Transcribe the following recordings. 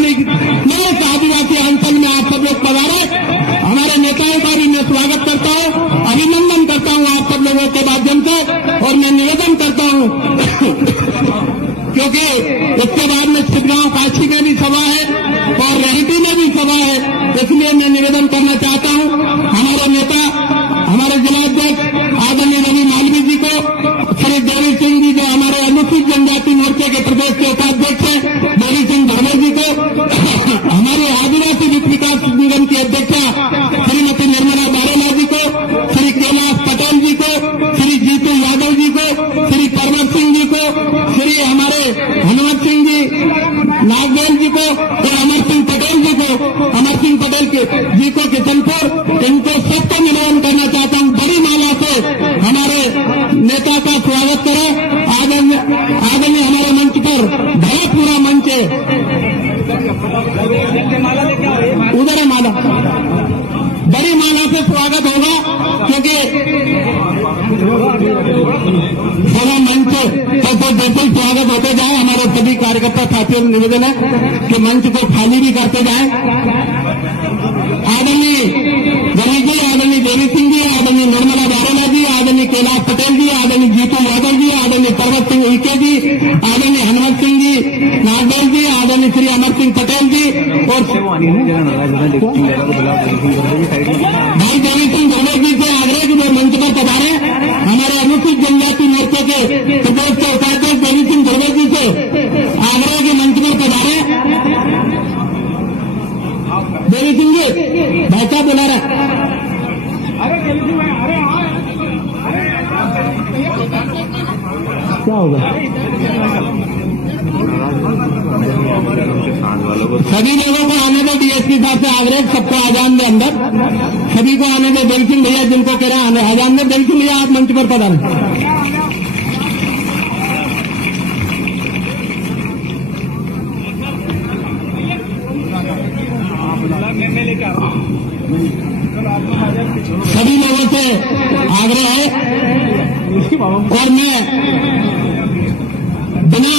मैं इस आदिवासी अंचल में आप सब लोग पधारे। हमारे नेताओं का भी मैं स्वागत करता हूँ, अभिनंदन करता हूँ आप सब लोगों के माध्यम से। और मैं निवेदन करता हूँ क्योंकि इसके बाद में छिदगांव काशी में भी सभा है और रेहटी में भी सभा है, इसलिए मैं निवेदन करना चाहता हूँ हमारे नेता, हमारे जिलाध्यक्ष आदरणीय रवि मालवीय जी को, श्री देवी सिंह जी जो हमारे अनुसूचित जनजाति मोर्चे के प्रदेश के उपाध्यक्ष हैं, देवी सिंह धर्मे जी को, हमारे आदिवासी विकास निगम की अध्यक्षा श्रीमती निर्मला बारेला जी को, श्री कैलाश पटेल जी को, श्री जीतू यादव जी को, श्री परमत सिंह जी को, श्री हमारे हनुमत सिंह जी नागदेव जी को और अमर सिंह पटेल जी को, अमर सिंह पटेल जी को किशनपुर, इनको सबको निवेदन करना चाहता हूँ बड़ी माला से हमारे नेता का स्वागत करें। आदरणीय हमारे मंच पर भरा पूरा मंच है, उधर है माला, बड़ी माला से स्वागत होगा क्योंकि बड़ा मंच तो जैसे ही स्वागत होते जाए हमारे सभी कार्यकर्ता साथियों से निवेदन है कि मंच को खाली भी करते जाए। आदरणीय रवि जी, आदरणीय देवी सिंह जी, आदरणीय निर्मला बारेला जी, आदरणीय कैलाश पटेल जी, आदरणीय जीतू यादव जी, आदरणीय परमत सिंह उइके जी, आदरणीय हनुमत सिंह जी नागदेव जी, आदरणीय श्री अमर सिंह पटेल जी और भाई देवी सिंह धर्मे जी से आग्रह की वो मंच पर पधारे। हमारे अनुसूचित जनजाति मोर्चे के प्रदेश के उपाध्यक्ष देवी सिंह धर्मे जी से आग्रह के मंच पर पधारे। देवी सिंह जी भाई साहब बुला रहे, क्या होगा? सभी लोगों को आने दो, डीएसपी साहब से आग्रह, सबको आजान दे अंदर, सभी को आने दो। देवी सिंह भैया जिनको कह रहे हैं आने आजान दे। देवी सिंह भैया आप मंच पर पधारें। सभी लोगों से आग्रह है और मैं बिना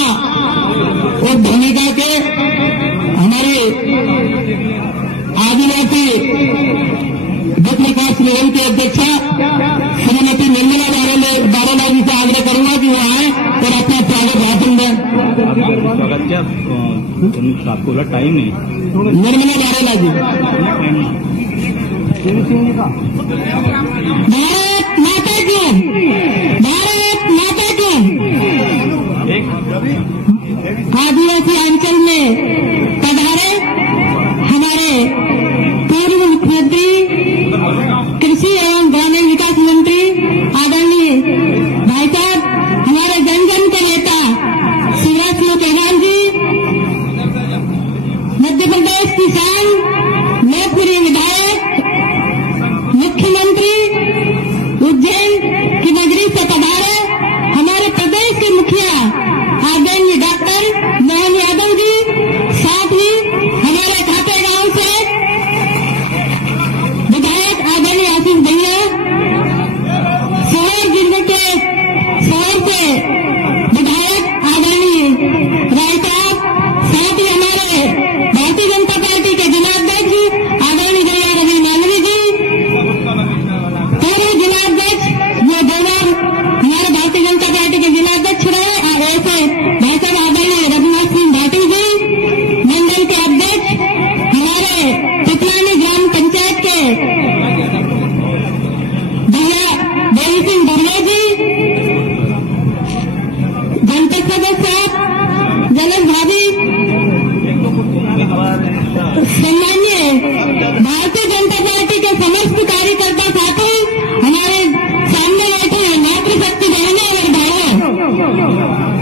और भूमिका के हमारी आदिवासी विकास निगम की अध्यक्षा श्रीमती निर्मला बारेला जी से आग्रह करूंगा कि वो आए और अपना स्वागत भाषण दें। आपको टाइम है निर्मला बारेला जी। भारत माता की, भारत माता की। आदिवासी अंचल में पधारे हमारे पूर्व मुख्यमंत्री कृषि एवं ग्रामीण विकास मंत्री आदरणीय भाई साहब, हमारे जन जन के नेता शिवराज सिंह चौहान जी, मध्य प्रदेश किसान लोकप्रिय विधायक, मुख्यमंत्री उज्जैन की नगरी से पधारे हमारे प्रदेश के मुखिया आदरणीय डॉक्टर मोहन यादव जी, साथ ही हमारे खाते गांव से विधायक आदरणीय आशीष भैया, शहर जिले के शहर से विधायक आदरणीय राय साहब, साथ ही हमारे भारतीय जनता पार्टी के जिलाध्यक्ष आदरणीय जया रवि मालवीय जी, पूर्व जिलाध्यक्ष जो 2 बार हमारे भारतीय जनता पार्टी के जिलाध्यक्ष रहे, और ऐसे भाई साहब आदरणीय रघुनाथ सिंह भाटी जी, मंडल के अध्यक्ष हमारे पिपलानी ग्राम पंचायत के भैया देवी सिंह धर्मे जी, जनपद सदस्य जलस भाभी, सम्मान्य भारतीय जनता पार्टी के समस्त कार्यकर्ता साथी, हमारे सामने बैठे हैं मातृशक्ति बहने और भाइयों,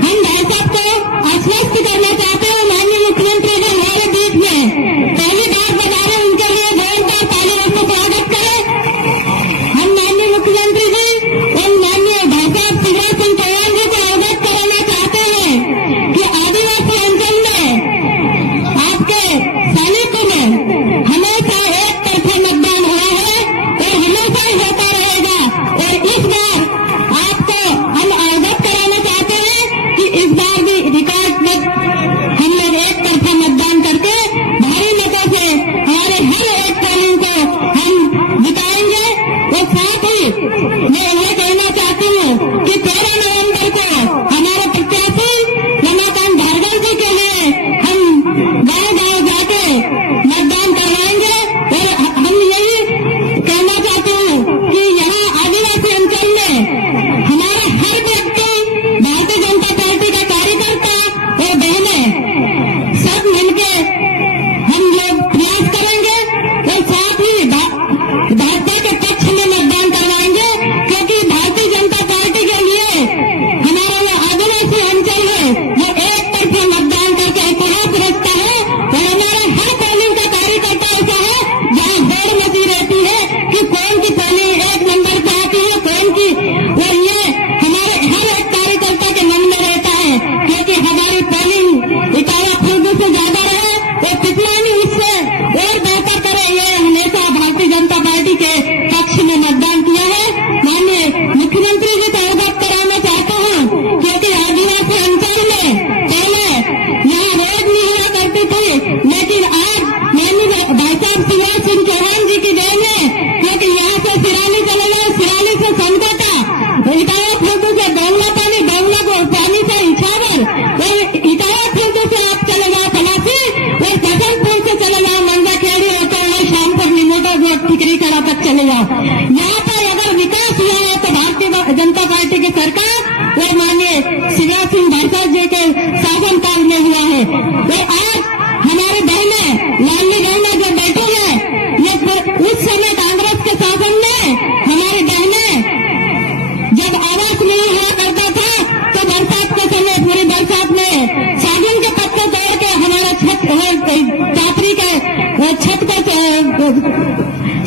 हम भाई साहब को आश्वस्त करना चाहते हैं माननीय मुख्यमंत्री जी हमारे बीच में पहली बार पधारे, उनके लिए जोरदार तालियों से स्वागत करें। हम माननीय मुख्यमंत्री जी और माननीय भाई साहब शिवराज सिंह चौहान जी को अवगत कराना चाहते हैं कि आदिवासी अंचल में आपके सैनिकों में हमेशा एक तरफा मतदान बसंतपुर से चले जाओ, मंदाखेड़ी होते हुए शामपुर निमोटा जो टिकरी कला तक चले जाओ। यहाँ पर अगर विकास हुआ है तो भारतीय जनता पार्टी की सरकार और माननीय शिवराज सिंह भारद्वाज जी के शासनकाल में हुआ है। तो आज हमारे बहनें, लाडली बहनें जो बैठी है, ये उस समय कांग्रेस के शासन में हमारी बहनें जब आवास नहीं हुआ करता था तो बरसात के समय पूरी बरसात में सागुन के पत्ते तोड़ के हमारा छत चापरी के छत को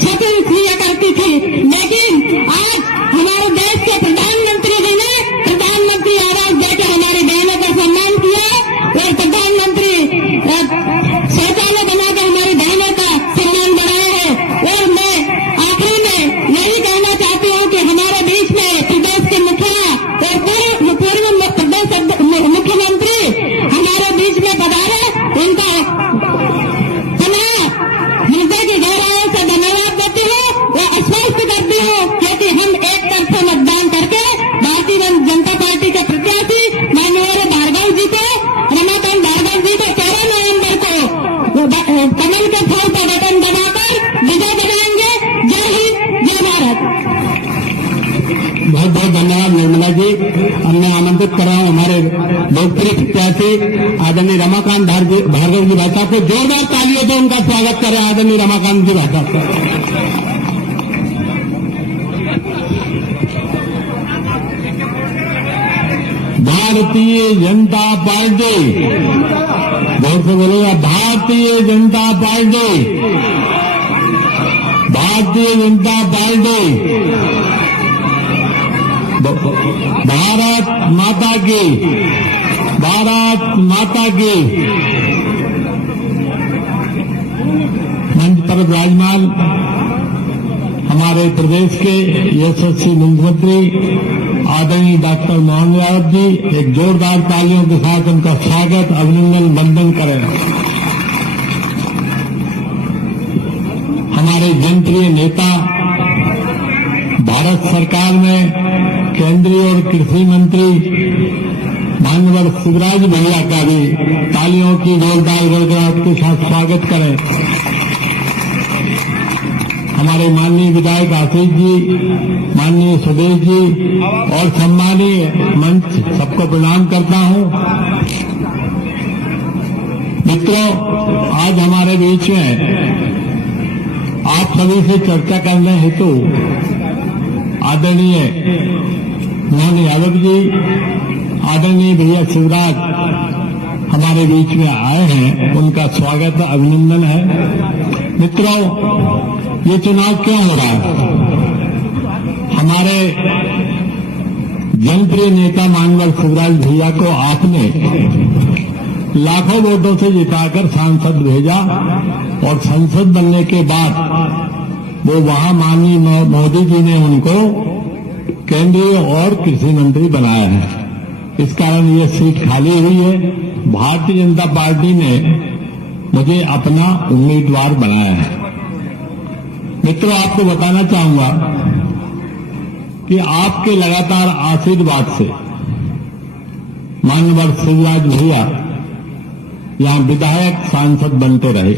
छत लिया करती थी। लेकिन आज हमारे देश के प्रधानमंत्री जी ने प्रधानमंत्री आवास देकर हमारी बहनों का सम्मान किया और प्रधानमंत्री शौचालय बनाकर हमारी बहनों का सम्मान बढ़ाया है। और मैं आखिरी में यही कहना चाहती हूँ कि हमारे बीच में प्रदेश के मुखिया और पूर्व प्रदेश मुख्यमंत्री हमारे बीच में पधारे, उनका हृदय की गहराइयों से धन्यवाद देती हूँ। वो आश्वस्त करती हूँ क्योंकि हम एक तरफ से मतदान करके भारतीय जनता पार्टी के प्रत्याशी माननीय भार्गव जी को, रमाकांत भार्गव जी को 13 नवंबर को कमल के फूल पर बटन दबाकर विजय बनाएंगे। जय हिंद, जय भारत। बहुत बहुत धन्यवाद निर्मला जी। हमने आमंत्रित कर रहा हूँ हमारे लोकप्रिय प्रत्याशी आदरणीय रमाकांत भार्गव जी भाई साहब को जोरदार तालियों से उनका स्वागत करें। आदरणीय रमाकांत जी भाई साहब भारतीय जनता पार्टी, बहुत से बोलेगा भारतीय जनता पार्टी, भारतीय जनता पार्टी, भारत माता की, भारत माता की। मंच पर विराजमान हमारे प्रदेश के यशस्वी मुख्यमंत्री आदरणीय डॉक्टर मोहन यादव जी, एक जोरदार तालियों के साथ उनका स्वागत, अभिनंदन, वंदन करें। हमारे जनप्रिय नेता, भारत सरकार में केंद्रीय और कृषि मंत्री माननीय शिवराज भैया का भी तालियों की जोरदार गड़गड़ाहट के साथ स्वागत करें। हमारे माननीय विधायक आशीष जी, माननीय सुदेश जी और सम्मानीय मंच, सबको प्रणाम करता हूं। मित्रों, आज हमारे बीच में आप सभी से चर्चा करने हेतु आदरणीय मोहन यादव जी, आदरणीय भैया शिवराज हमारे बीच में आए हैं। उनका स्वागत, अभिनंदन है। मित्रों, ये चुनाव क्यों हो रहा है? हमारे जनप्रिय नेता माननीय शिवराज भैया को आपने लाखों वोटों से जिताकर सांसद भेजा और संसद बनने के बाद वो वहां माननीय मोदी जी ने उनको केंद्रीय और कृषि मंत्री बनाया है। इस कारण ये सीट खाली हुई है। भारतीय जनता पार्टी ने मुझे अपना उम्मीदवार बनाया है। मित्रों, आपको बताना चाहूंगा कि आपके लगातार आशीर्वाद से माननीय शिवराज भैया यहां विधायक, सांसद बनते रहे।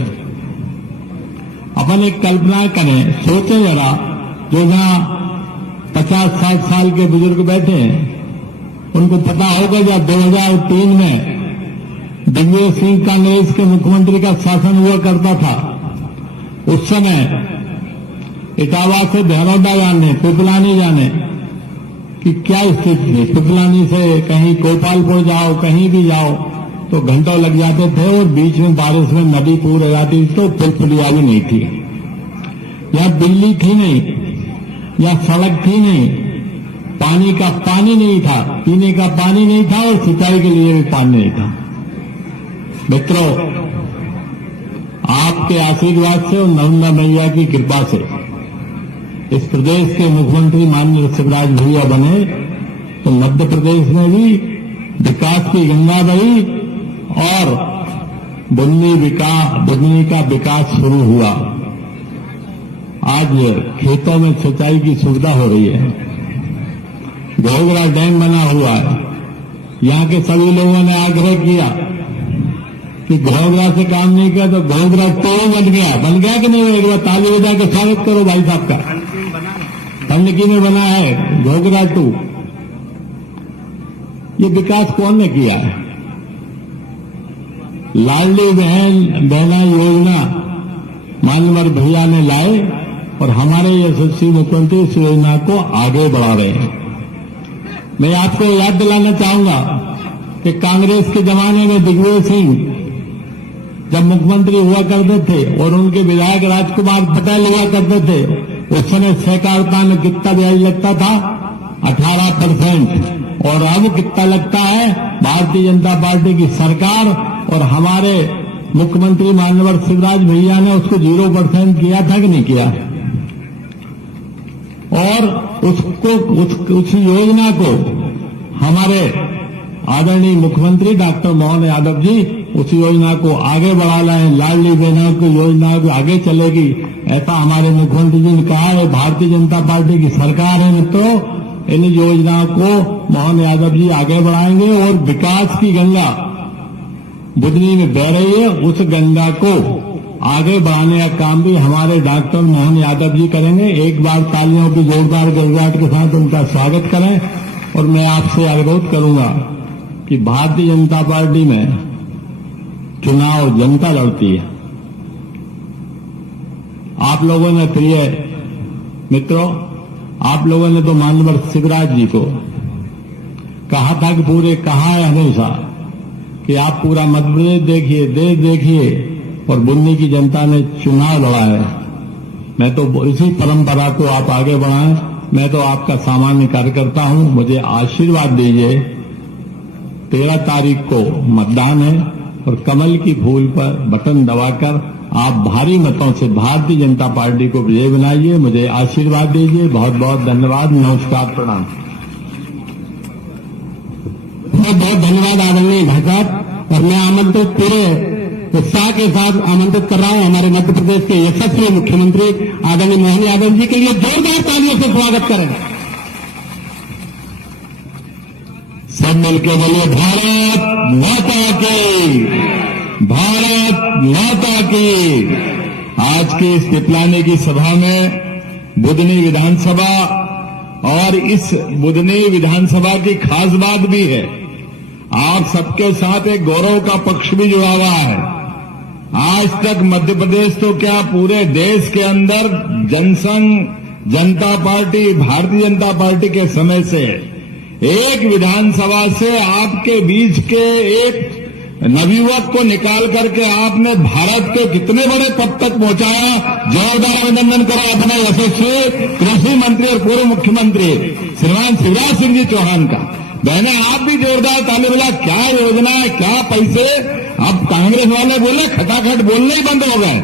अपन एक कल्पना करें, सोचें जरा, जो यहां 50-60 साल के बुजुर्ग बैठे हैं, उनको पता होगा जब 2003 में दिग्विजय सिंह कांग्रेस के मुख्यमंत्री का शासन हुआ करता था, उस समय इटावा से भैरवडा जाने, पिपलानी जाने की क्या स्थिति थी। पिपलानी से कहीं गोपालपुर जाओ, कहीं भी जाओ तो घंटों लग जाते थे और बीच में बारिश में नदी पूर हो जाती तो पुलिया भी नहीं थी। यहाँ बिजली थी नहीं, यहाँ सड़क थी नहीं, पानी का पानी नहीं था, पीने का पानी नहीं था और सिंचाई के लिए भी पानी नहीं था। मित्रों, आपके आशीर्वाद से और नर्मदा मैया की कृपा से इस प्रदेश के मुख्यमंत्री माननीय शिवराज भैया बने तो मध्य प्रदेश में भी विकास की गंगा बही और बुन्नी का विकास शुरू हुआ। आज खेतों में सिंचाई की सुविधा हो रही है, घोघरा डैम बना हुआ है। यहाँ के सभी लोगों ने आग्रह किया कि घोघरा से काम नहीं किया तो घोघरा तो बन गया कि नहीं? एक बार ताली बजा के स्वागत करो भाई साहब का। पन्नकी में बना है घोघरा 2। ये विकास कौन ने किया है? लाडली बहना योजना मान्यवर भैया ने लाए और हमारे यशस्वी मुख्यमंत्री इस योजना को आगे बढ़ा रहे हैं। मैं आपको याद दिलाना चाहूंगा कि कांग्रेस के जमाने में दिग्विजय सिंह जब मुख्यमंत्री हुआ करते थे और उनके विधायक राजकुमार पटेल हुआ करते थे, उस समय सहकारिता में कितना ब्याज लगता था? 18%। और अब कितना लगता है? भारतीय जनता पार्टी की सरकार और हमारे मुख्यमंत्री माननीय शिवराज भैया ने उसको 0% किया था कि नहीं किया? और उस योजना को हमारे आदरणीय मुख्यमंत्री डॉक्टर मोहन यादव जी उस योजना को आगे बढ़ा रहे हैं। लाडली बहनों की योजना भी आगे चलेगी, ऐसा हमारे मुख्यमंत्री जी ने कहा है। भारतीय जनता पार्टी की सरकार है मित्रों, इन योजनाओं को मोहन यादव जी आगे बढ़ाएंगे और विकास की गंगा बुधनी में बह रही है, उस गंगा को आगे बढ़ाने का काम भी हमारे डॉक्टर मोहन यादव जी करेंगे। एक बार तालियों की जोरदार गड़गड़ाहट के साथ उनका स्वागत करें। और मैं आपसे अनुरोध करूंगा कि भारतीय जनता पार्टी में चुनाव जनता लड़ती है। आप लोगों ने, प्रिय मित्रों, आप लोगों ने तो माननीय शिवराज जी को कहा था कि कहा है हमेशा कि आप पूरा मध्य प्रदेश देखिए, देश देखिए, और बुन्नी की जनता ने चुनाव लड़ा है। मैं तो इसी परंपरा को आप आगे बढ़ाएं। मैं तो आपका सामान्य कार्यकर्ता हूं, मुझे आशीर्वाद दीजिए। 13 तारीख को मतदान है और कमल की फूल पर बटन दबाकर आप भारी मतों से भारतीय जनता पार्टी को विजय बनाइए। मुझे आशीर्वाद दीजिए। बहुत बहुत धन्यवाद। नमस्कार, प्रणाम। बहुत बहुत धन्यवाद आदरणीय भाई साहब। और मैं आमंत्रित पूरे उत्साह के साथ आमंत्रित कर रहा हूं हमारे मध्य प्रदेश के यशस्वी मुख्यमंत्री आदरणीय मोहन यादव जी के लिए जोरदार तालियों से स्वागत करें। सब मिलकर बोलिए भारत माता की, भारत माता की। आज की इस पिपलानी की सभा में बुधनी विधानसभा, और इस बुधनी विधानसभा की खास बात भी है, आप सबके साथ एक गौरव का पक्ष भी जुड़ा हुआ है। आज तक मध्य प्रदेश तो क्या पूरे देश के अंदर जनसंघ, जनता पार्टी, भारतीय जनता पार्टी के समय से एक विधानसभा से आपके बीच के एक नवयुवक को निकाल करके आपने भारत के कितने बड़े पद तक पहुंचाया। जोरदार अभिनंदन करो अपने यशस्वी कृषि मंत्री और पूर्व मुख्यमंत्री श्रीमान शिवराज सिंह जी चौहान का। बहने आप भी जोरदार ताली बजा। क्या योजना है, क्या पैसे। अब कांग्रेस वाले बोले खटाखट बोलने ही बंद हो गए।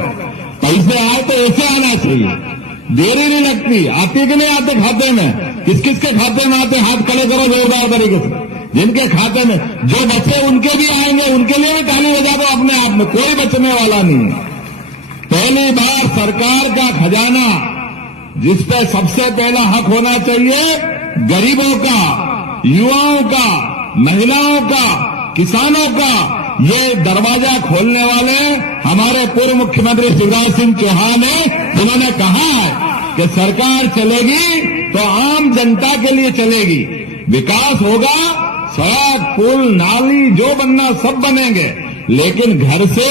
पैसे आए तो ऐसे आना चाहिए, देरी नहीं लगती। आते कि नहीं आते खाते में? किस किस के खाते में आते? हाथ खड़े करो जोरदार तरीके से। जिनके खाते में जो बचे उनके भी आएंगे, उनके लिए भी ताली बजा दो अपने आप में, कोई बचने वाला नहीं है। पहली बार सरकार का खजाना जिस पे सबसे पहला हक होना चाहिए, गरीबों का, युवाओं का, महिलाओं का, किसानों का, ये दरवाजा खोलने वाले हमारे पूर्व मुख्यमंत्री शिवराज सिंह चौहान है। उन्होंने कहा है कि सरकार चलेगी तो आम जनता के लिए चलेगी, विकास होगा, सड़क, पुल, नाली जो बनना सब बनेंगे, लेकिन घर से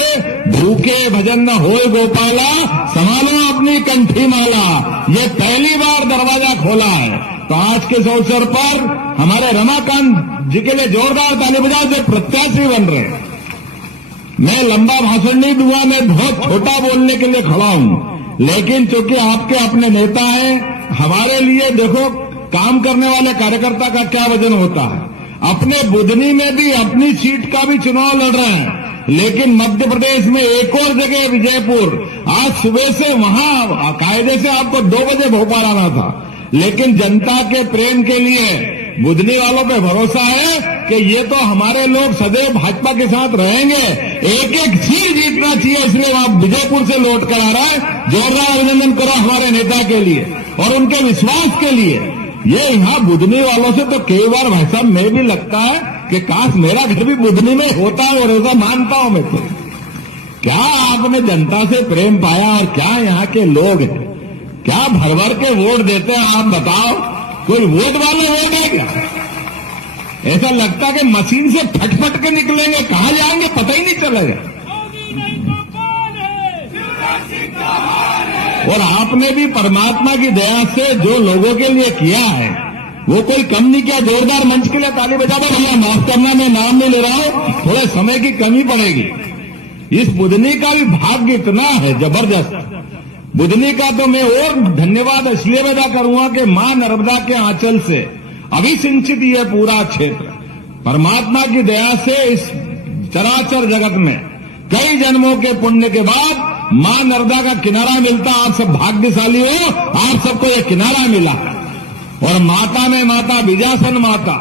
भूखे भजन न होए गोपाला, संभालो अपनी कंठी माला। ये पहली बार दरवाजा खोला है। तो आज के इस अवसर पर हमारे रमाकांत जी के लिए जोरदार ताली बजा, जो प्रत्याशी बन रहे हैं। मैं लंबा भाषण नहीं दूंगा, मैं बहुत छोटा बोलने के लिए खड़ा हूं, लेकिन चूंकि आपके अपने नेता हैं, हमारे लिए देखो काम करने वाले कार्यकर्ता का क्या वजन होता है। अपने बुधनी में भी अपनी सीट का भी चुनाव लड़ रहे हैं, लेकिन मध्य प्रदेश में एक और जगह विजयपुर, आज सुबह से वहां कायदे से आपको 2 बजे भोपाल आना था, लेकिन जनता के प्रेम के लिए बुधनी वालों पे भरोसा है कि ये तो हमारे लोग सदैव भाजपा के साथ रहेंगे, एक एक सीट जीतना चाहिए, इसलिए आप विजयपुर से लौट कर आ रहा है। जोरदार अभिनंदन करो हमारे नेता के लिए और उनके विश्वास के लिए। ये यहां बुधनी वालों से तो कई बार भाई साहब मैं भी लगता है कि काश मेरा घर भी बुधनी में होता है, और ऐसा मानता हूं मैं तो। क्या आपने जनता से प्रेम पाया और क्या यहाँ के लोग हैं, क्या भर भर के वोट देते हैं? आप बताओ, कोई वोट वाले वोट है क्या? ऐसा लगता है कि मशीन से फट के निकलेंगे, कहां जाएंगे पता ही नहीं चलेगा। और आपने भी परमात्मा की दया से जो लोगों के लिए किया है वो कोई कम नहीं किया। जोरदार मंच के लिए ताली बजा दो। भैया माफ करना, मैं नाम नहीं ले रहा हूं, थोड़े समय की कमी पड़ेगी। इस बुधनी का भी भाग्य इतना है जबरदस्त। बुधनी का तो मैं और धन्यवाद इसलिए अदा करूंगा कि मां नर्मदा के आंचल से अभिसिंचित ये पूरा क्षेत्र परमात्मा की दया से इस चराचर जगत में कई जन्मों के पुण्य के बाद मां नर्मदा का किनारा मिलता। आप सब भाग्यशाली हो, आप सबको ये किनारा मिला। और माता में माता, विजासन माता,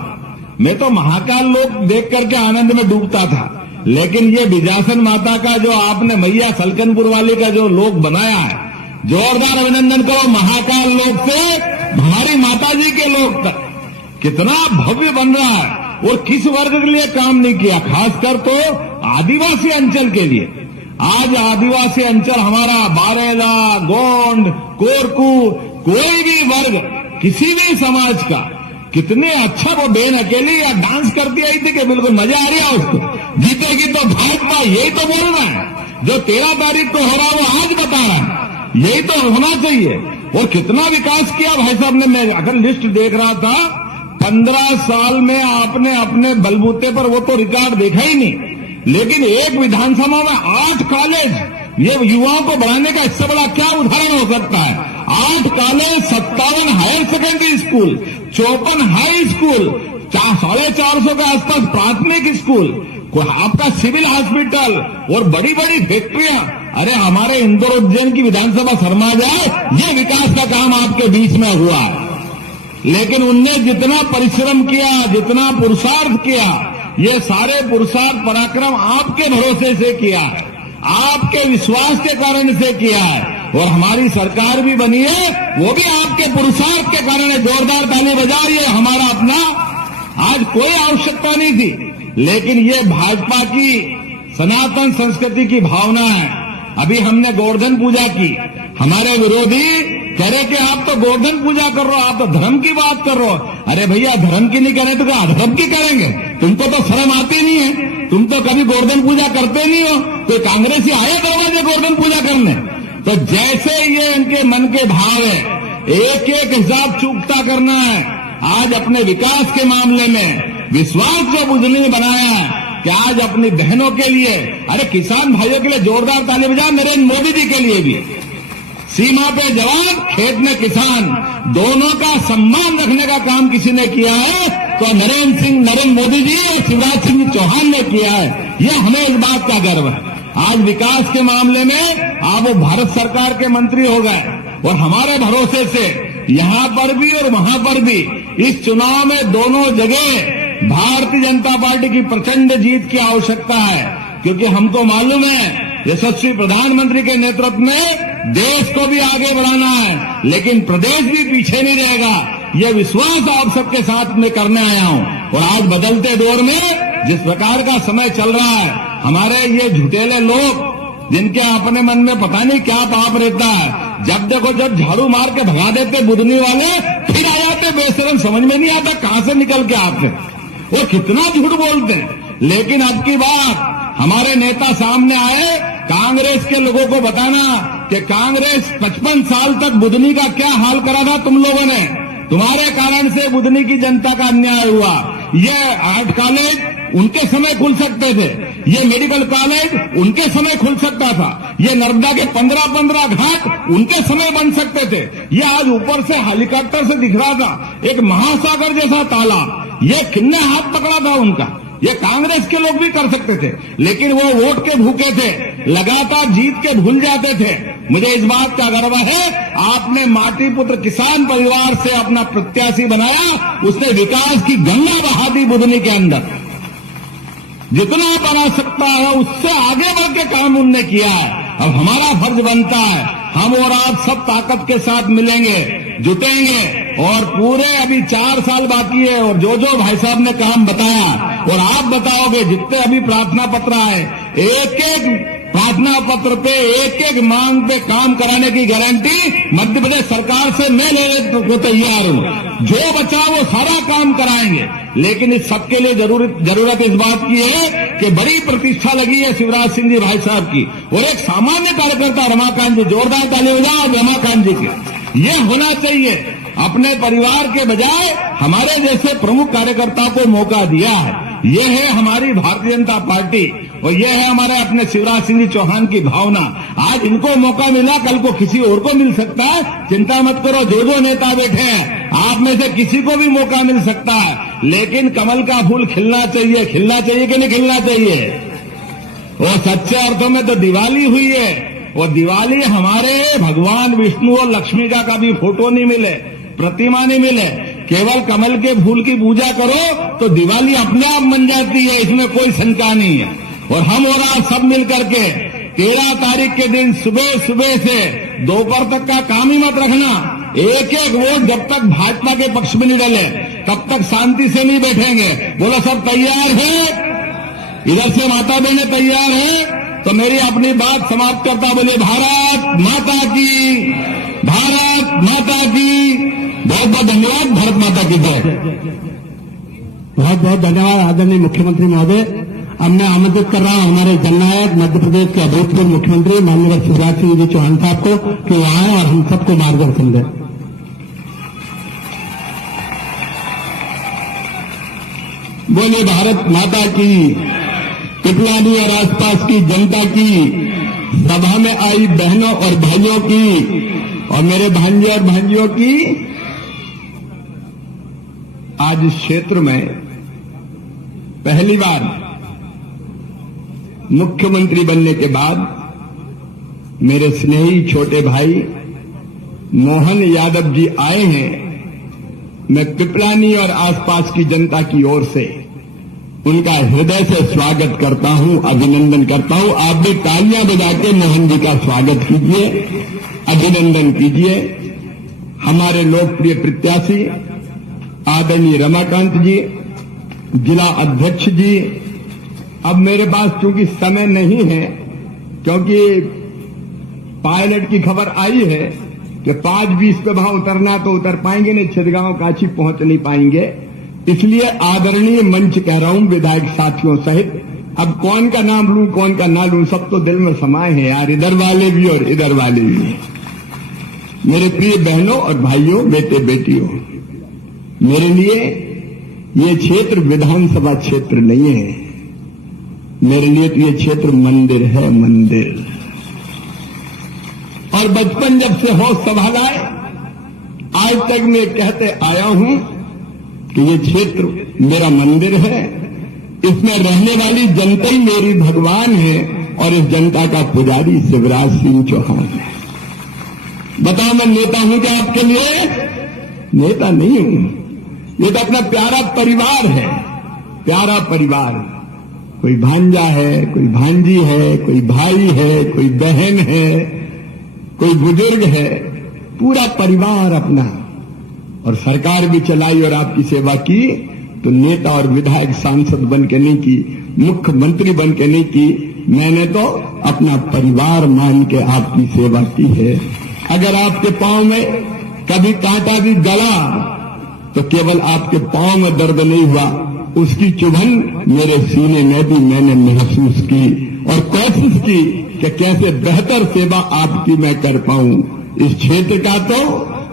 मैं तो महाकाल लोक देख करके आनंद में डूबता था, लेकिन ये विजासन माता का जो आपने मैया सलकनपुर वाले का जो लोक बनाया है, जोरदार अभिनंदन करो। महाकाल लोक से हमारी माता जी के लोक तक कितना भव्य बन रहा है। और किस वर्ग के लिए काम नहीं किया, खासकर तो आदिवासी अंचल के लिए। आज आदिवासी अंचल हमारा बारेला, गोंड, कोरकू, कोई भी वर्ग, किसी भी समाज का, कितने अच्छा वो बेन अकेली या डांस करती आई थी कि बिल्कुल मजा आ रहा है उसको। जीतेगी तो भाजपा, यही तो बोल रहा है। जो 13 तारीख को हो रहा है वो आज बता रहा है, यही तो होना चाहिए। और कितना विकास किया भाई साहब ने। मैं अगर लिस्ट देख रहा था, 15 साल में आपने अपने बलबूते पर वो तो रिकॉर्ड देखा ही नहीं, लेकिन एक विधानसभा में 8 कॉलेज, ये युवाओं को बढ़ाने का इससे बड़ा क्या उदाहरण हो सकता है। 8 college, 57 higher secondary school, 54 high school, 450 के आसपास प्राथमिक स्कूल, आपका सिविल हॉस्पिटल और बड़ी बड़ी फैक्ट्रियां। अरे हमारे इंदौर उज्जैन की विधानसभा शर्मा जाए, ये विकास का काम आपके बीच में हुआ। लेकिन उनने जितना परिश्रम किया, जितना पुरुषार्थ किया, ये सारे पुरुषार्थ पराक्रम आपके भरोसे से किया है, आपके विश्वास के कारण से किया है। और हमारी सरकार भी बनी है, वो भी आपके पुरुषार्थ के कारण है। जोरदार ताली बजाइए। हमारा अपना आज कोई आवश्यकता नहीं थी, लेकिन ये भाजपा की सनातन संस्कृति की भावना है। अभी हमने गोवर्धन पूजा की, हमारे विरोधी कह रहे कि आप तो गोवर्धन पूजा कर रहे हो, आप तो धर्म की बात कर रहे हो। अरे भैया, धर्म की नहीं करें तो क्या अधर्म की करेंगे? तुमको तो शर्म आती नहीं है, तुम तो कभी गोवर्धन पूजा करते नहीं हो। तो कांग्रेसी आए दरवाजे गोवर्धन पूजा करने। तो जैसे ये इनके मन के भाव है, एक एक हिसाब चूकता करना है। आज अपने विकास के मामले में विश्वास जो बुधनी ने बनाया कि आज अपनी बहनों के लिए, अरे किसान भाइयों के लिए जोरदार ताली बजाएं, नरेंद्र मोदी जी के लिए भी। सीमा पे जवान, खेत में किसान, दोनों का सम्मान रखने का काम किसी ने किया है तो नरेंद्र मोदी जी और शिवराज सिंह चौहान ने किया है। यह हमें इस बात का गर्व है। आज विकास के मामले में आप वो भारत सरकार के मंत्री हो गए और हमारे भरोसे से यहां पर भी और वहां पर भी इस चुनाव में दोनों जगह भारतीय जनता पार्टी की प्रचंड जीत की आवश्यकता है। क्योंकि हमको मालूम है यशस्वी प्रधानमंत्री के नेतृत्व में देश को भी आगे बढ़ाना है, लेकिन प्रदेश भी पीछे नहीं रहेगा। यह विश्वास आप सबके साथ में करने आया हूं। और आज बदलते दौर में जिस प्रकार का समय चल रहा है, हमारे ये झुटेले लोग जिनके अपने मन में पता नहीं क्या पाप रहता है, जब देखो जब झाड़ू मार के भगा देते बुधनी वाले, फिर आ जाते बेशरम। समझ में नहीं आता कहां से निकल के आते और कितना झूठ बोलते हैं। लेकिन अब की बात हमारे नेता सामने आए, कांग्रेस के लोगों को बताना कि कांग्रेस 55 साल तक बुधनी का क्या हाल करा था तुम लोगों ने। तुम्हारे कारण से बुधनी की जनता का अन्याय हुआ। ये 8 कॉलेज उनके समय खुल सकते थे, ये मेडिकल कॉलेज उनके समय खुल सकता था, ये नर्मदा के 15 घाट उनके समय बन सकते थे। ये आज ऊपर से हेलीकॉप्टर से दिख रहा था एक महासागर जैसा तालाब, ये किन्ने हाथ पकड़ा था उनका। ये कांग्रेस के लोग भी कर सकते थे, लेकिन वो वोट के भूखे थे, लगातार जीत के भूल जाते थे। मुझे इस बात का गर्व है, आपने माटी पुत्र किसान परिवार से अपना प्रत्याशी बनाया, उसने विकास की गंगा बहा दी बुधनी के अंदर। जितना बना सकता है उससे आगे बढ़ के काम उनने किया है। अब हमारा फर्ज बनता है, हम और आप सब ताकत के साथ मिलेंगे, जुटेंगे और पूरे अभी 4 साल बाकी है। और जो जो भाई साहब ने काम बताया और आप बताओगे, जितने अभी प्रार्थना पत्र आए, एक एक प्रार्थना पत्र पे एक एक मांग पे काम कराने की गारंटी मध्य प्रदेश सरकार से मैं लेने को तैयार हूं। जो बचा वो सारा काम कराएंगे, लेकिन इस सबके लिए जरूरत इस बात की है कि बड़ी प्रतिष्ठा लगी है शिवराज सिंह जी भाई साहब की और एक सामान्य कार्यकर्ता रमाकांत जी, जोरदार ताली बजाओ रमाकांत जी की। ये होना चाहिए। अपने परिवार के बजाय हमारे जैसे प्रमुख कार्यकर्ता को मौका दिया है। ये है हमारी भारतीय जनता पार्टी और ये है हमारे अपने शिवराज सिंह जी चौहान की भावना। आज इनको मौका मिला, कल को किसी और को मिल सकता है। चिंता मत करो, जो नेता बैठे हैं आप में से किसी को भी मौका मिल सकता है, लेकिन कमल का फूल खिलना चाहिए कि नहीं खिलना चाहिए। वो सच्चे अर्थों में तो दिवाली हुई है। वो दिवाली हमारे भगवान विष्णु और लक्ष्मी का कभी फोटो नहीं मिले, प्रतिमा नहीं मिले, केवल कमल के फूल की पूजा करो तो दिवाली अपने आप बन जाती है, इसमें कोई शंका नहीं है। और हम और आप सब मिलकर के 13 तारीख के दिन सुबह सुबह से दोपहर तक का काम ही मत रखना। एक एक वोट जब तक भाजपा के पक्ष में नहीं डले तब तक शांति से नहीं बैठेंगे। बोलो सब तैयार है? इधर से माता बहने तैयार है? तो मेरी अपनी बात समाप्त करता बोले भारत माता की, भारत माता की। बहुत बहुत धन्यवाद। भारत माता की जय। बहुत बहुत धन्यवाद आदरणीय मुख्यमंत्री महोदय। अब मैं आमंत्रित कर रहा हूं हमारे जननायक मध्य प्रदेश के अभूतपूर्व मुख्यमंत्री माननीय शिवराज सिंह जी चौहान साहब को कि वो आए और हम सबको मार्गदर्शन दें। बोले भारत माता की, पिपलानी और आसपास की जनता की, सभा में आई बहनों और भाइयों की और मेरे भांजे और भांजियों की। आज इस क्षेत्र में पहली बार मुख्यमंत्री बनने के बाद मेरे स्नेही छोटे भाई मोहन यादव जी आए हैं। मैं पिपलानी और आसपास की जनता की ओर से उनका हृदय से स्वागत करता हूं, अभिनंदन करता हूं। आप भी तालियां बजा के मोहन जी का स्वागत कीजिए, अभिनंदन कीजिए। हमारे लोकप्रिय प्रत्याशी आदरणीय रमाकांत जी, जिला अध्यक्ष जी। अब मेरे पास चूंकि समय नहीं है, क्योंकि पायलट की खबर आई है कि 5:20 पे वहां उतरना तो उतर पाएंगे नहीं, छिदगांव काशी पहुंच नहीं पाएंगे। इसलिए आदरणीय मंच कह रहा हूं विधायक साथियों सहित। अब कौन का नाम लूं कौन का ना लूं, सब तो दिल में समाये हैं यार, इधर वाले भी और इधर वाले भी। मेरे प्रिय बहनों और भाइयों, बेटे बेटियों, मेरे लिए ये क्षेत्र विधानसभा क्षेत्र नहीं है। मेरे लिए तो ये क्षेत्र मंदिर है, मंदिर। और बचपन जब से होश संभाला है आज तक मैं कहते आया हूं कि ये क्षेत्र मेरा मंदिर है। इसमें रहने वाली जनता ही मेरी भगवान है और इस जनता का पुजारी शिवराज सिंह चौहान है। बताओ मैं नेता हूं क्या आपके लिए? नेता नहीं हूं। ये तो अपना प्यारा परिवार है, प्यारा परिवार। कोई भांजा है, कोई भांजी है, कोई भाई है, कोई बहन है, कोई बुजुर्ग है, पूरा परिवार अपना। और सरकार भी चलाई और आपकी सेवा की तो नेता और विधायक सांसद बन के नहीं की, मुख्यमंत्री बन के नहीं की, मैंने तो अपना परिवार मान के आपकी सेवा की है। अगर आपके पांव में कभी कांटा भी गला तो केवल आपके पांव में दर्द नहीं हुआ, उसकी चुभन मेरे सीने में भी मैंने महसूस की और कोशिश की कि कैसे बेहतर सेवा आपकी मैं कर पाऊं। इस क्षेत्र का तो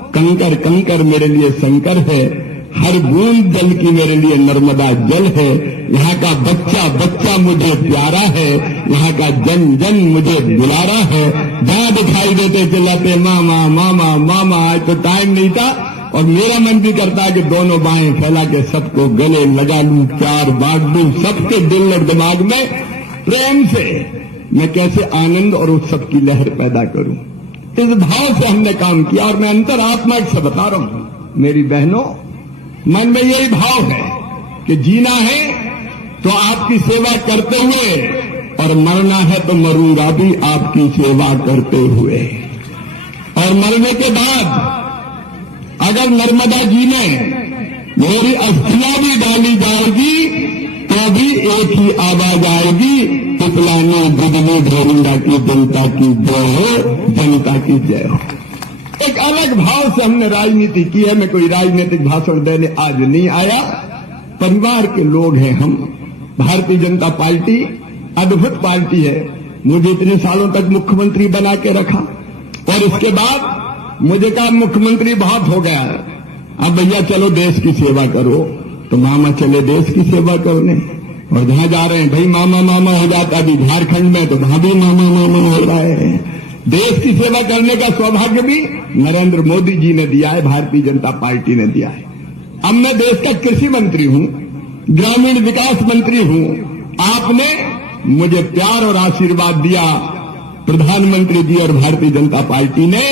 कंकर कंकर मेरे लिए शंकर है, हर बूंद जल की मेरे लिए नर्मदा जल है। यहाँ का बच्चा बच्चा मुझे प्यारा है, यहाँ का जन जन मुझे बुलारा है। जहाँ दिखाई देते चिल्लाते मामा मामा मामा। आज तो टाइम नहीं था और मेरा मन भी करता है कि दोनों बाहें फैला के सबको गले लगा लूं, प्यार बांट दूं, सबके दिल और दिमाग में प्रेम से मैं कैसे आनंद और उत्सव की लहर पैदा करूं। इस भाव से हमने काम किया और मैं अंतरात्मा से बता रहा हूं मेरी बहनों, मन में यही भाव है कि जीना है तो आपकी सेवा करते हुए और मरना है तो मरूंगा भी आपकी सेवा करते हुए। और मरने के बाद अगर नर्मदा जी में मेरी अस्थियां भी डाली जाएगी तो भी एक ही आवाज आएगी, पिपलानी बिजली ढोरिंदा की जनता की जय हो, जनता की जय हो। एक अलग भाव से हमने राजनीति की है। मैं कोई राजनीतिक भाषण देने आज नहीं आया। परिवार के लोग हैं हम। भारतीय जनता पार्टी अद्भुत पार्टी है। मुझे इतने सालों तक मुख्यमंत्री बना के रखा और इसके बाद मुझे कहा मुख्यमंत्री बहुत हो गया, अब भैया चलो देश की सेवा करो। तो मामा चले देश की सेवा करने, और जहां जा रहे हैं भाई मामा मामा हो जाता। अभी झारखंड में तो वहां भी मामा मामा हो रहा है। देश की सेवा करने का सौभाग्य भी नरेंद्र मोदी जी ने दिया है, भारतीय जनता पार्टी ने दिया है। अब मैं देश का कृषि मंत्री हूं, ग्रामीण विकास मंत्री हूं। आपने मुझे प्यार और आशीर्वाद दिया, प्रधानमंत्री जी और भारतीय जनता पार्टी ने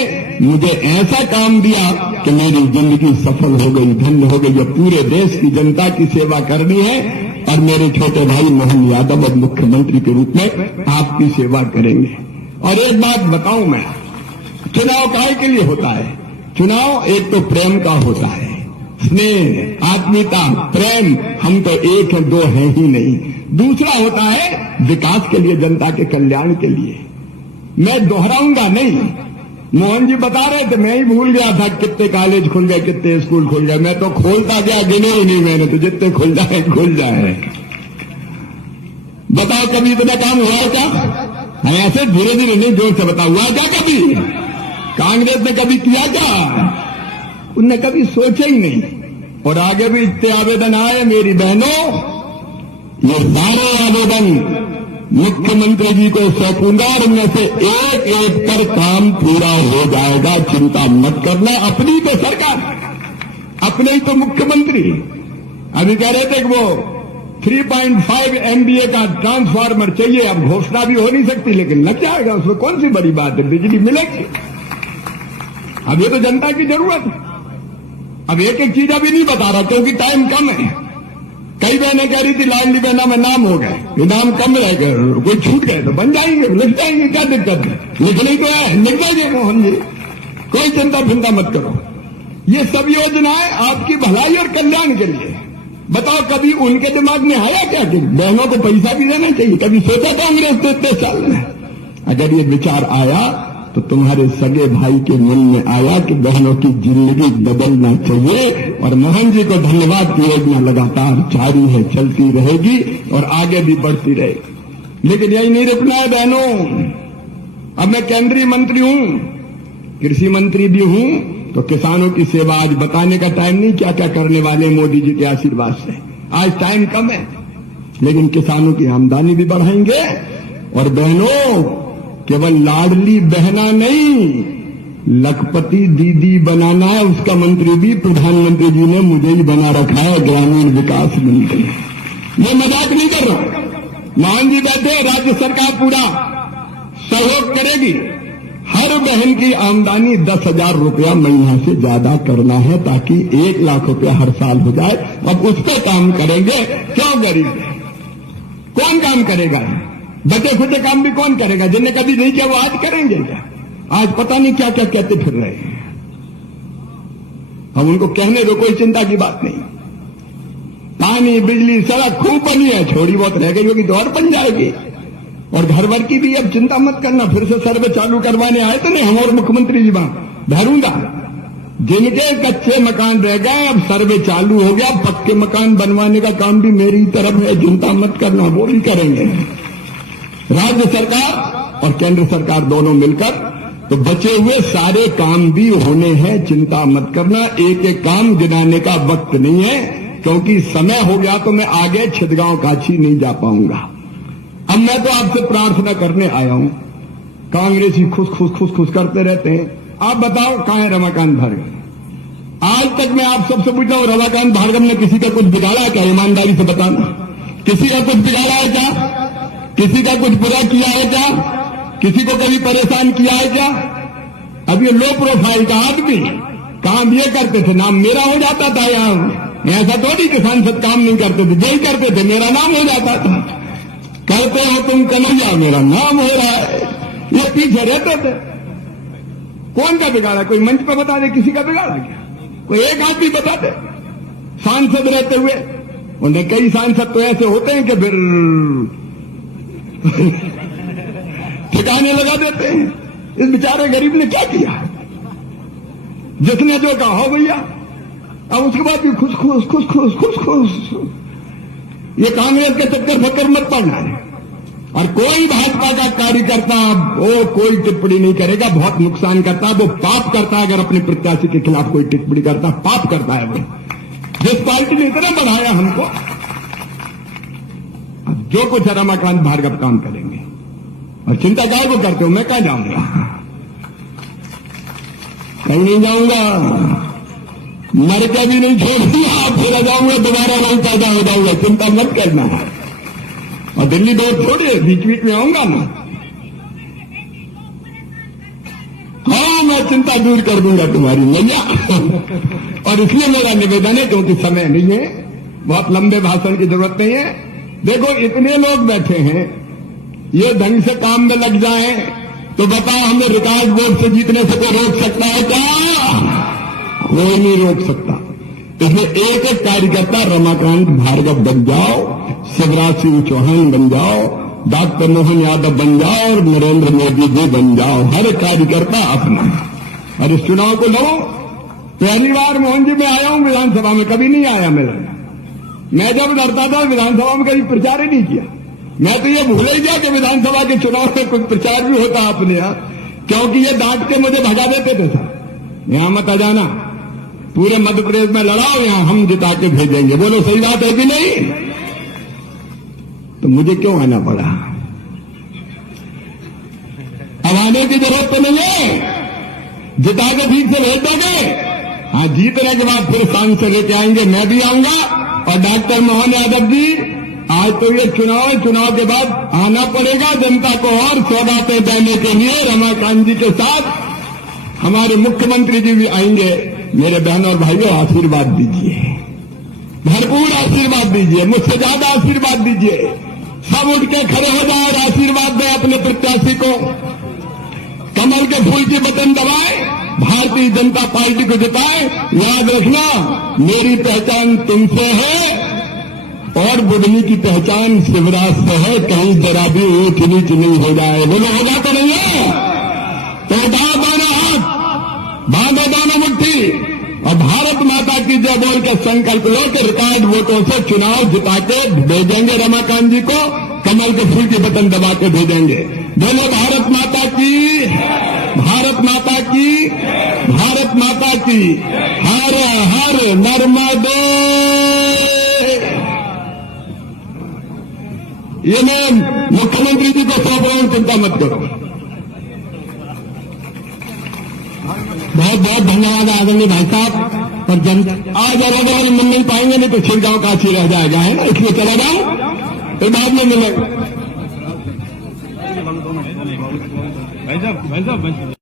मुझे ऐसा काम दिया कि मेरी जिंदगी सफल हो गई, धन्य हो गई। अब पूरे देश की जनता की सेवा करनी है और मेरे छोटे भाई मोहन यादव अब मुख्यमंत्री के रूप में आपकी सेवा करेंगे। और एक बात बताऊं मैं, चुनाव काहे के लिए होता है? चुनाव एक तो प्रेम का होता है, स्नेह, आत्मीयता, प्रेम। हम तो एक हैं, दो हैं ही नहीं। दूसरा होता है विकास के लिए, जनता के कल्याण के लिए। मैं दोहराऊंगा नहीं। मोहन जी बता रहे थे, मैं ही भूल गया था कितने कॉलेज खुल गए, कितने स्कूल खुल गए। मैं तो खोलता गया, गिने ही नहीं मैंने, तो जितने खुल जाए खुल जाए। बताओ कभी इतना काम हुआ क्या? हम ऐसे धीरे धीरे नहीं, जोर से बताओ, हुआ क्या कभी? कांग्रेस ने कभी किया क्या? उनने कभी सोचा ही नहीं। और आगे भी इतने आवेदन आए मेरी बहनों, ये सारे आवेदन मुख्यमंत्री जी को सौंपूंगा और उनमें से एक एक पर काम पूरा हो जाएगा। चिंता मत करना। अपनी तो सरकार, अपने ही तो मुख्यमंत्री। अभी कह रहे थे कि वो 3.5 MVA का ट्रांसफार्मर चाहिए। अब घोषणा भी हो नहीं सकती, लेकिन लग जाएगा। उसमें कौन सी बड़ी बात है, बिजली मिलेगी। अब ये तो जनता की जरूरत है। अब एक एक चीज अभी नहीं बता रहा क्योंकि टाइम कम है। कई बहनें कह रही थी लाडली बहना में नाम हो गए, ये नाम कम रह गए, कोई छूट गए तो बन जाएंगे, लिख जाएंगे, क्या दिक्कत है? लिखने को है, लिख जाएंगे मोहन जी, कोई चिंता फिंता मत करो। ये सब योजनाएं आपकी भलाई और कल्याण के लिए। बताओ कभी उनके दिमाग में आया क्या कि बहनों को पैसा भी देना चाहिए? कभी सोचा कांग्रेस तो इतने साल में? अगर ये विचार आया तो तुम्हारे सगे भाई के मन में आया कि बहनों की जिंदगी बदलना चाहिए। और मोहन जी को धन्यवाद की योजना लगातार जारी है, चलती रहेगी और आगे भी बढ़ती रहेगी। लेकिन यही नहीं रुकना है बहनों। अब मैं केंद्रीय मंत्री हूं, कृषि मंत्री भी हूं, तो किसानों की सेवा आज बताने का टाइम नहीं क्या क्या करने वाले मोदी जी के आशीर्वाद से। आज टाइम कम है, लेकिन किसानों की आमदनी भी बढ़ाएंगे। और बहनों, केवल लाडली बहना नहीं, लखपति दीदी बनाना है, उसका मंत्री भी प्रधानमंत्री जी ने मुझे ही बना रखा है, ग्रामीण विकास मंत्री। मैं मजाक नहीं कर रहा। मोहन जी बैठे, राज्य सरकार पूरा सहयोग करेगी। हर बहन की आमदनी 10,000 रुपया महीना से ज्यादा करना है, ताकि 1 लाख रुपया हर साल हो जाए। अब उस पर काम करेंगे। क्यों गरीब कौन काम करेगा? बचे खुचे काम भी कौन करेगा? जिन्हें कभी नहीं किया वो आज करेंगे क्या? आज पता नहीं क्या क्या कहते फिर रहे हैं। हम उनको कहने दो, कोई चिंता की बात नहीं। पानी, बिजली, सड़क खूब बनी है, थोड़ी बहुत रह गई होगी तो और बन जाएगी। और घर भर की भी अब चिंता मत करना, फिर से सर्वे चालू करवाने आए तो नहीं हम और मुख्यमंत्री जी वहां भरूंगा। जिनके कच्चे मकान रह गए अब सर्वे चालू हो गया, पक्के मकान बनवाने का काम भी मेरी तरफ है, चिंता मत करना, वो भी करेंगे। राज्य सरकार और केंद्र सरकार दोनों मिलकर, तो बचे हुए सारे काम भी होने हैं, चिंता मत करना। एक एक काम गिनाने का वक्त नहीं है, क्योंकि समय हो गया तो मैं आगे छिदगांव काछी नहीं जा पाऊंगा। अब मैं तो आपसे प्रार्थना करने आया हूं। कांग्रेसी खुश करते रहते हैं। आप बताओ कहां है रमाकांत भार्गव? आज तक मैं आप सबसे पूछता हूं, रमाकांत भार्गव ने किसी का कुछ बिगाड़ा है क्या? ईमानदारी से बताना, किसी का कुछ बिगाड़ा है क्या? किसी का कुछ बुरा किया है क्या? किसी को कभी परेशान किया है क्या? अब ये लो प्रोफाइल का आदमी काम ये करते थे, नाम मेरा हो जाता था। यहाँ ऐसा तो नहीं कि सांसद काम नहीं करते थे, यही करते थे, मेरा नाम हो जाता था। कहते हो तुम कन्हैया, मेरा नाम हो रहा है। ये पीछे रहते थे। कौन का बिगाड़ा? कोई मंच पर बता दे किसी का बिगाड़ा क्या? कोई एक आदमी बता दे। सांसद रहते हुए उन्हें, कई सांसद तो ऐसे होते हैं कि फिर ठिकाने लगा देते हैं। इस बेचारे गरीब ने क्या किया? जिसने जो कहा हो भैया, अब उसके बाद भी खुश खुश खुश खुश खुश खुश। ये कांग्रेस के चक्कर फक्कर मत पड़ना है। और कोई भाजपा का कार्यकर्ता वो कोई टिप्पणी नहीं करेगा, बहुत नुकसान करता है, वो पाप करता है। अगर अपने प्रत्याशी के खिलाफ कोई टिप्पणी करता है, पाप करता है वो। जिस पार्टी ने इतना बढ़ाया हमको, अब जो कुछ रमाकांत भार्गव काम करेंगे। और चिंता काय को करते हो? मैं कहाँ जाऊंगा? कहीं नहीं जाऊंगा, मर के भी नहीं छोड़ूंगा, फिर जाऊंगा, दोबारा नहीं पैदा हो जाऊंगा। चिंता मत करना। और दिल्ली दौड़ छोड़िए, बीच बीच में आऊंगा ना। हाँ, मैं चिंता दूर कर दूंगा तुम्हारी मैया। और इसलिए मेरा निवेदन है, क्योंकि समय नहीं है, बहुत लंबे भाषण की जरूरत नहीं है। देखो, इतने लोग बैठे हैं, ये ढंग से काम में लग जाए तो बताओ, हमें रिकॉर्ड वोट से जीतने से कोई रोक सकता है क्या? कोई नहीं रोक सकता। इसलिए एक एक कार्यकर्ता रमाकांत भार्गव बन जाओ, शिवराज सिंह चौहान बन जाओ, डॉक्टर मोहन यादव बन जाओ और नरेंद्र मोदी जी बन जाओ। हर कार्यकर्ता अपना। और इस चुनाव को लो। पहली बार मोहन जी में आया हूं विधानसभा में, कभी नहीं आया मेरा। मैं जब लड़ता था विधानसभा में कभी प्रचार ही नहीं किया। मैं तो ये भूल ही गया कि विधानसभा के चुनाव में कुछ प्रचार भी होता अपने यहां, क्योंकि ये डांट के मुझे भगा देते थे सर। यहां मत आ जाना, पूरे मध्य प्रदेश में लड़ाओ, यहां हम जिता के भेजेंगे। बोलो सही बात है कि नहीं? तो मुझे क्यों आना पड़ा? अब आने की जरूरत तो नहीं है, जिता के ठीक से भेज दोगे। हाँ, जीतने के बाद फिर सांसद लेके आएंगे, मैं भी आऊंगा। और डॉक्टर मोहन यादव जी, आज तो ये चुनाव है, चुनाव के बाद आना पड़ेगा जनता को और सौगातें देने के लिए। रमाकांत जी के साथ हमारे मुख्यमंत्री जी भी आएंगे। मेरे बहनों और भाइयों, आशीर्वाद दीजिए, भरपूर आशीर्वाद दीजिए, मुझसे ज्यादा आशीर्वाद दीजिए। सब उठ के खड़े हो जाए और आशीर्वाद दें अपने प्रत्याशी को। कमल के फूल की बटन दबाए, भारतीय जनता पार्टी को जिताए। याद रखना, मेरी पहचान तुमसे है और बुढ़नी की पहचान शिवराज से है। कहीं जरा भी ऊंच नीच नहीं हो जाए। बोलो होगा तो नहीं है? तो उठाओ दोनों हाथ, बांधो दोनों मुट्ठी और भारत माता की जय बोल के संकल्प लो कि रिकॉर्ड वोटों से चुनाव जिता के भेजेंगे रमाकांत जी को। कमल के फूल की बटन दबा के भेजेंगे। बोलो भारत माता की, भारत माता की, भारत माता की। हर हर नर्मदे। ये मैं मुख्यमंत्री जी को सौंप रहा हूं, चिंता मत करो। बहुत बहुत धन्यवाद आदरणीय भाई साहब। और आज अलग अलग मिल नहीं पाएंगे, नहीं तो छिड़गांव काशी रह जाएगा, है ना। इसलिए चला जाऊं, तो बाद में मिलेगा। भाई साहब